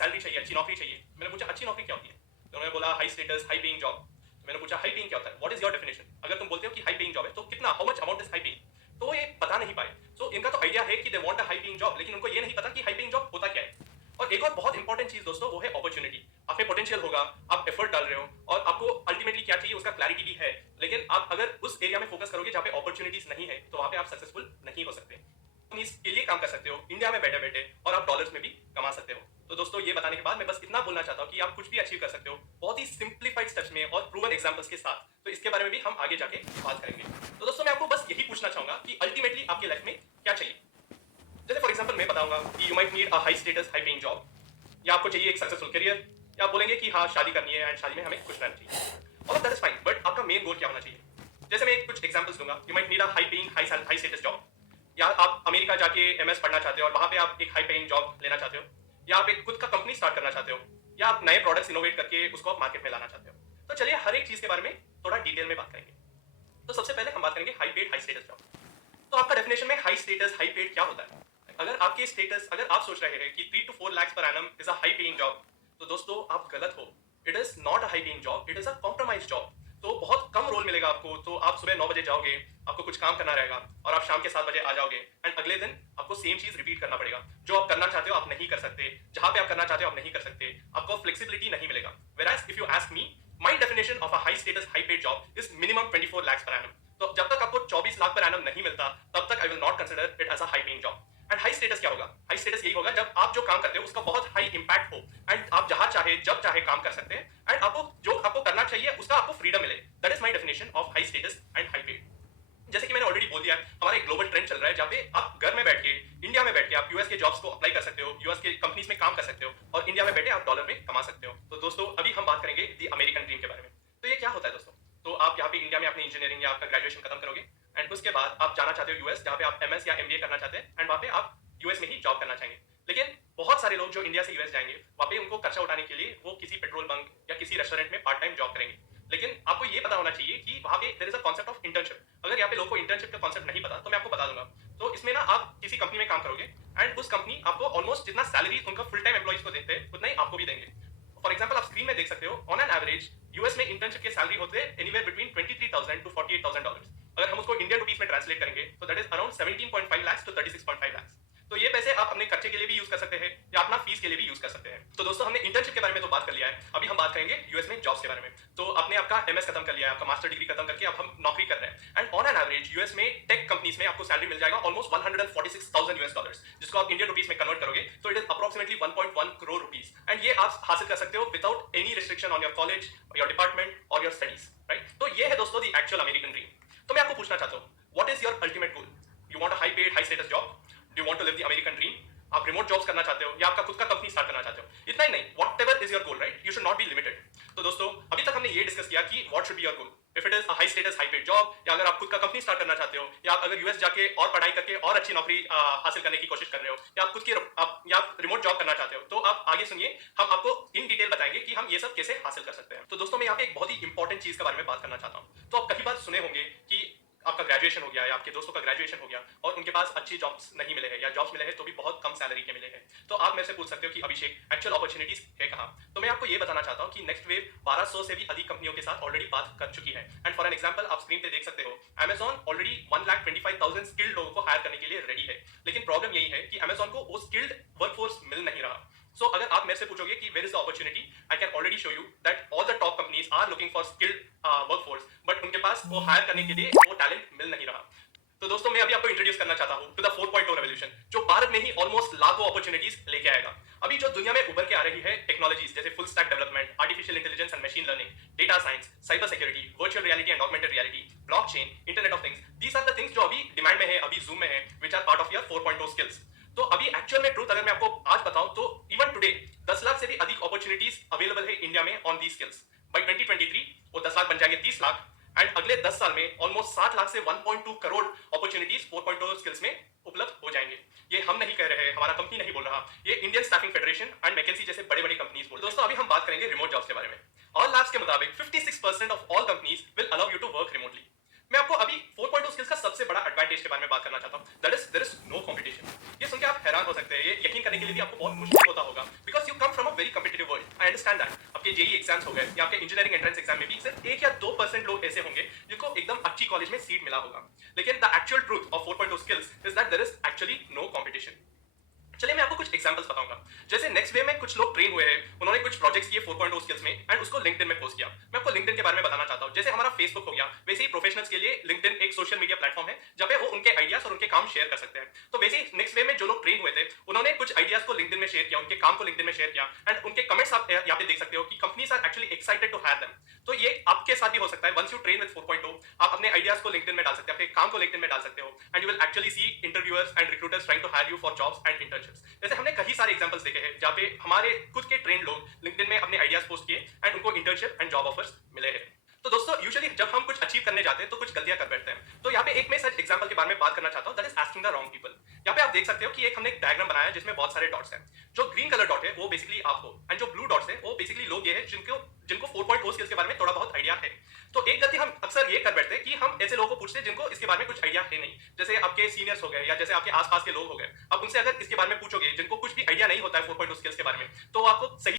Salary चाहिए, अच्छी नौकरी चाहिए। मैंने पूछा अच्छी नौकरी क्या होती है? तो उन्होंने बोला high status, high paying job. मैंने पूछा हाई पेइंग क्या होता है? What is your definition? अगर तुम बोलते हो कि हाई पेइंग जॉब है तो कितना, how much amount is high paying? तो ये बता नहीं पाए। सो इनका तो आइडिया है कि they want a high paying job, लेकिन उनको ये नहीं पता कि हाई पेइंग जॉब होता क्या है। और एक और बहुत इंपॉर्टेंट चीज दोस्तों, वो है अपॉर्चुनिटी। आप में पोटेंशियल होगा, आप एफर्ट डाल रहे हो और आपको अल्टीमेटली क्या चाहिए उसका क्लैरिटी भी है, लेकिन आप अगर उस एरिया में फोकस करोगे जहाँ पे अपॉर्चुनिटीज नहीं है तो वहां पे आप सक्सेसफुल नहीं हो सकते। के लिए काम कर सकते हो इंडिया में बैठे बैठे, और आप डॉलर्स में भी कमा सकते हो। तो दोस्तों ये बताने के बाद मैं बस इतना बोलना चाहता हूँ कि आप कुछ भी अचीव कर सकते हो बहुत ही सिंप्लीफाइड स्टेप्स में और प्रूवन एग्जांपल्स के साथ। तो इसके बारे में भी हम आगे जाके बात करेंगे। तो दोस्तों मैं आपको बस यही पूछना चाहूंगा कि अल्टीमेटली आपके लाइफ में क्या चाहिए। जैसे फॉर एग्जांपल मैं बताऊंगा कि you might need a high status high paying job, या आपको चाहिए एक सक्सेसफुल करियर, या आप बोलेंगे कि हाँ शादी करनी है एंड शादी में हमें खुश रहना चाहिए। All of that is fine, but आपका मेन गोल क्या होना चाहिए? जैसे मैं कुछ एग्जांपल्स दूंगा। You might need a high paying high status job, या आप अमेरिका जाके एमएस पढ़ना चाहते हो और वहां पे आप एक हाई पेइंग जॉब लेना चाहते हो, या आप एक खुद का कंपनी स्टार्ट करना चाहते हो, या आप नए प्रोडक्ट्स इनोवेट करके उसको आप मार्केट में लाना चाहते हो। तो चलिए हर एक चीज के बारे में थोड़ा डिटेल में बात करेंगे। तो सबसे पहले हम बात करेंगे high paid high status job. तो आपका डेफिनेशन में हाई स्टेटस हाई पेड क्या होता है? अगर आपके स्टेटस, अगर आप सोच रहे हैं कि 3 to 4 lakhs per annum is a high paying job, तो दोस्तों आप गलत हो। It is not a high paying job, it is a compromise job. तो बहुत कम रोल मिलेगा आपको। तो आप सुबह 9 बजे जाओगे, आपको कुछ काम करना रहेगा और आप शाम के 7 बजे आ जाओगे, एंड अगले दिन आपको सेम चीज रिपीट करना पड़ेगा। जो आप करना चाहते हो आप नहीं कर सकते, जहां पे आप करना चाहते हो आप नहीं कर सकते, आपको फ्लेक्सिबिलिटी नहीं मिलेगा। Whereas if you ask me, my definition of a high status high paid job is minimum 24 lakhs per annum. तो जब तक आपको 24 लाख पर एनम नहीं मिलता तब तक I will not consider it as a high paying job. And high status क्या होगा? हाई स्टेटस यही होगा जब आप जो काम करते हो उसका बहुत हाई इंपैक्ट हो, एंड आप जहां चाहे जब चाहे काम कर सकते हैं, एंड आपको जो आपको करना चाहिए उसका आपको फ्रीडम मिले। That is my definition of high status and high paid. जैसे कि मैंने ऑलरेडी बोल दिया, हमारा एक ग्लोबल ट्रेंड चल रहा है जहाँ पे आप घर में बैठ के, इंडिया में बैठ के आप यूएस के जॉब्स को अप्लाई कर सकते हो, यूएस के कंपनीज में काम कर सकते हो, और इंडिया में बैठे आप डॉलर में कमा सकते हो। तो दोस्तों अभी हम बात करेंगे दी अमेरिकन ड्रीम के बारे में। तो ये क्या होता है दोस्तों? तो आप यहाँ पे इंडिया में अपनी इंजीनियरिंग या आपका ग्रेजुएशन खत्म करोगे, एंड उसके बाद आप जाना चाहते हो यूएस, जहाँ पे आप एमएस या एमबीए करना चाहते हैं, एंड वहाँ पे आप यूएस में ही जॉब करना चाहेंगे। लेकिन बहुत सारे लोग जो इंडिया से यूएस जाएंगे, वहाँ पे उनको खर्चा उठाने के लिए वो किसी पेट्रोल बंक या किसी रेस्टोरेंट में पार्ट टाइम जॉब करेंगे। लेकिन आपको ये पता होना चाहिए कि वहाँ पे there is a concept of internship. अगर यहाँ पे लोगों को इंटर्नशिप का कॉन्सेप्ट नहीं पता तो मैं आपको बता दूंगा। तो इसमें ना आप किसी कंपनी में काम करोगे, एंड उस कंपनी आपको ऑलमोस्ट जितना सैलरी उनका फुल टाइम एम्प्लॉइज को देते हैं उतना ही आपको भी देंगे। फॉर एग्जाम्पल आप स्क्रीन में देख सकते हो, ऑन एन एवरेज यूएस में इंटर्नशिप के सैलरी होते हैं एनीवेयर बिटवीन $23,000 to $48,000। अगर हम उसको इंडियन रुपीस में ट्रांसलेट करेंगे तो that is around 17.5 lakhs to 36.5 lakhs। तो ये पैसे आप अपने खर्चे के लिए भी यूज कर सकते हैं या अपना फीस के लिए भी यूज कर सकते हैं। तो दोस्तों हमने इंटर्नशिप के बारे में तो बात कर लिया है, अभी हम बात करेंगे यूएस में जॉब्स के बारे में। तो आपने आपका एमएस खत्म कर लिया है, आपका मास्टर डिग्री खत्म करके अब हम नौकरी कर रहे हैं, and on an average US में टेक कंपनीज में आपको सैलरी मिल जाएगा ऑलमोस्ट $146,000, जिसको आप इंडियन रुपीस में कन्वर्ट करोगे तो it is approximately 1.1 crore rupees, and ये आप हासिल कर सकते हो without any restriction on your college, your department और योर स्टडीज, राइट? तो ये है दोस्तों द एक्चुअल अमेरिकन ड्रीम। तो मैं आपको पूछना चाहता हूँ, what is your ultimate goal? You want a high paid high status job? Do you want to live the American dream? आप रिमोट जॉब्स करना चाहते हो या आपका खुद का कंपनी स्टार्ट करना चाहते हो? इतना ही नहीं, whatever is your goal, right? You should not be limited. तो दोस्तों अभी तक हमने ये डिस्कस किया कि what should be your goal. If it is a high status high paid job, या अगर आप खुद का कंपनी स्टार्ट करना चाहते हो, या आप अगर यूएस जाके और पढ़ाई करके और अच्छी नौकरी हासिल करने की कोशिश कर रहे हो, या आप खुद की या आप रिमोट जॉब करना चाहते हो, तो आप आगे सुनिए, हम आपको इन डिटेल बताएंगे कि हम ये सब कैसे हासिल कर सकते हैं। तो दोस्तों मैं यहाँ पे एक बहुत ही इंपॉर्टेंट चीज के बारे में बात करना चाहता हूँ। तो आप कई बार सुने होंगे कि आपका ग्रेजुएशन हो गया या आपके दोस्तों का ग्रेजुएशन हो गया और उनके पास अच्छी जॉब्स नहीं मिले हैं, या जॉब्स मिले हैं तो भी बहुत कम सैलरी के मिले हैं। तो आप मेरे से पूछ सकते हो कि अभिषेक एक्चुअल अपॉर्चुनिटीज है कहाँ? तो मैं आपको ये बताना चाहता हूँ कि नेक्स्ट वेव 1200 से भी अधिक कंपनियों के साथ ऑलरेडी बात कर चुकी है, एंड फॉर एन एग्जांपल आप स्क्रीन पे देख सकते हो, Amazon ऑलरेडी 1,25,000 स्किल्ड लोगों को हायर करने के लिए रेडी है। लेकिन प्रॉब्लम यही है कि Amazon को वो स्किल्ड वर्कफोर्स मिल नहीं रहा। सो अगर आप मेरे से पूछोगे कि where is the opportunity, I can already show you that all the top companies are looking for skilled workforce, but उनके पास वो हायर करने के लिए वो टैलेंट मिल नहीं रहा। तो दोस्तों मैं अभी आपको इंट्रोड्यूस करना चाहता हूं टू द 4.0 रेवोल्यूशन, जो भारत में ही ऑलमोस्ट लाखों अपॉर्चुनिटीज लेके आएगा। अभी जो दुनिया में उभर के आ रही है टेक्नोलॉजीज जैसे full stack development, artificial intelligence and machine learning, data science, cyber security, virtual reality and augmented reality, blockchain, internet of things, these are the things जो अभी डिमांड में है, अभी जूम में है, which are part of your 4.0 skills. तो अभी actual में ट्रूथ अगर मैं आपको आज बताऊं तो इवन टुडे 10 लाख से भी अधिक अपॉर्चुनिटीज अवेलेबल है इंडिया में ऑन दी स्किल्स। बाय 2023 वो 10 लाख बन जाएंगे 30 लाख, एंड अगले 10 साल में ऑलमोस्ट 7 लाख से 1.2 करोड़ अपॉर्चुनिटीज 4.0 स्किल्स में उपलब्ध हो जाएंगे। ये हम नहीं कह रहे हैं, हमारा कंपनी नहीं बोल रहा, ये Indian staffing federation and McKinsey जैसे बड़े बड़े कंपनीज बोल रहे हैं। दोस्तों अभी हम बात करेंगे रिमोट जॉब्स के बारे में। ऑल लैब्स के मुताबिक 56% of all companies will allow you to work remotely. मैं आपको अभी 4.0 स्किल्स का सबसे बड़ा एडवांटेज के बारे में बात करना चाहता हूं, that is there is no competition. ये सुन के आप हैरान हो सकते हैं, ये यकीन करने के लिए भी आपको बहुत मुश्किल होता होगा, because you come from a understand that आपके जेई एग्जाम्स हो गए या आपके इंजीनियरिंग एंट्रेंस एग्जाम में भी सिर्फ 1 या 2% लोग ऐसे होंगे जिनको एकदम अच्छी कॉलेज में सीट मिला होगा। लेकिन the actual truth of 4.0 skills is that there is actually no competition. चलिए मैं आपको कुछ एग्जांपल्स बताऊंगा। जैसे नेक्स्ट वे में कुछ लोग ट्रेन हुए हैं, उन्होंने कुछ प्रोजेक्ट्स किए 4.0 स्किल्स में एंड उसको लिंक्डइन में पोस्ट किया। मैं आपको लिंक्डइन के बारे में बताना चाहता हूं। जैसे हमारा फेसबुक हो गया, वैसे ही प्रोफेशनल्स के लिए लिंक्डइन एक सोशल मीडिया प्लेटफॉर्म है जहां पे वो उनके आइडियाज और उनके काम शेयर कर सकते हैं। तो वैसे ही नेक्स्ट वे में जो लोग ट्रेन हुए थे, उन्होंने कुछ आइडियाज को लिंक्डइन में शेयर किया, उनके काम को लिंक्डइन में शेयर किया एंड उनके कमेंट्स आप यहाँ पे देख सकते हो कि companies are actually excited to hire them. तो ये आपके साथ भी हो सकता है। वंस यू ट्रेन विद 4.0, आप अपने आइडियाज को लिंक्डइन में डाल सकते हो, अपने काम को लिंक्डइन में डाल सकते हो and you will actually see interviewers and recruiters trying to hire you for jobs and internships. जैसे हमने कई सारे एग्जांपल्स देखे हैं जहां पे हमारे खुद के ट्रेन लोग लिंक्डइन में अपने आइडियाज पोस्ट किए एंड उनको इंटर्नशिप एंड जॉब ऑफर्स मिले हैं। तो दोस्तों यूजुअली जब हम कुछ अचीव करने जाते हैं तो कुछ गलतियां कर बैठते हैं। तो यहाँ पे एक मैं सच एग्जांपल के बारे में बात करना चाहता हूँ, that is asking the wrong people. यहाँ पे आप देख सकते हो कि एक हमने एक डायग्राम बनाया है जिसमें बहुत सारे डॉट्स हैं। जो ग्रीन कलर डॉट है वो बेसिकली आप हो एंड जो ब्लू डॉट्स है वो बेसिकली लोग ये है जिनको जिनको 4.0 स्किल्स के बारे में थोड़ा बहुत आइडिया है। तो एक गलती हम अक्सर ये कर बैठते हैं कि हम ऐसे लोगों को पूछते हैं जिनको इसके बारे में कुछ आइडिया है नहीं। जैसे आपके सीनियर्स हो गए या जैसे आपके आसपास के लोग हो गए, अब उनसे अगर इसके बारे में पूछोगे जिनको कुछ भी आइडिया नहीं होता है 4.0 स्किल्स के बारे में, तो आपको सही